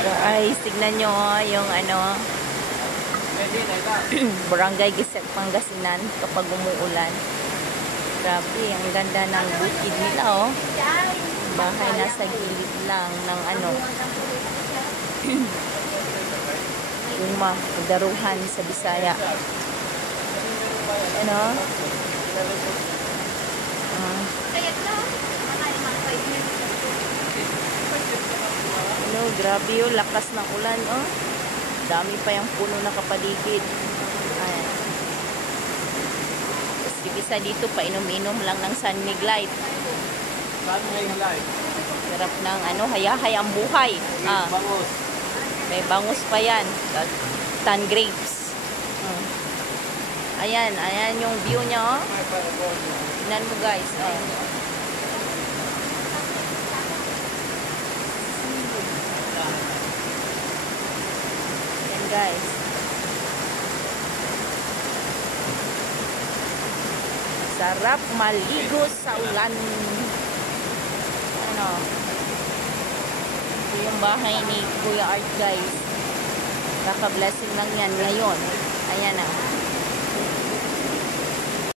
Guys, tignan nyo yung ano, Barangay Gisek, Pangasinan kapag umuulan. Grabe, ang ganda ng bukid nila, oh. Bahay nasa gilid lang ng ano, yung daruhan sa Bisaya. Ano? Ano, grabe yung lakas ng ulan, oh. Dami pa yung puno na kapaligid. Ayan. Tapos yung isa dito, painom-inom lang ng sunmig light. Sunmig light. Sarap ng ano, hayahay ang buhay. Bangus. May bangus pa yan. Tan grapes. Ayan, ayan yung view niya, oh. Tignan mo guys, oh. Ayan guys. Sarap maligo sa ulan. Ano? Ito yung bahay ni Kuya Art guys. Kaka-blessing lang yan ngayon. Ayan na.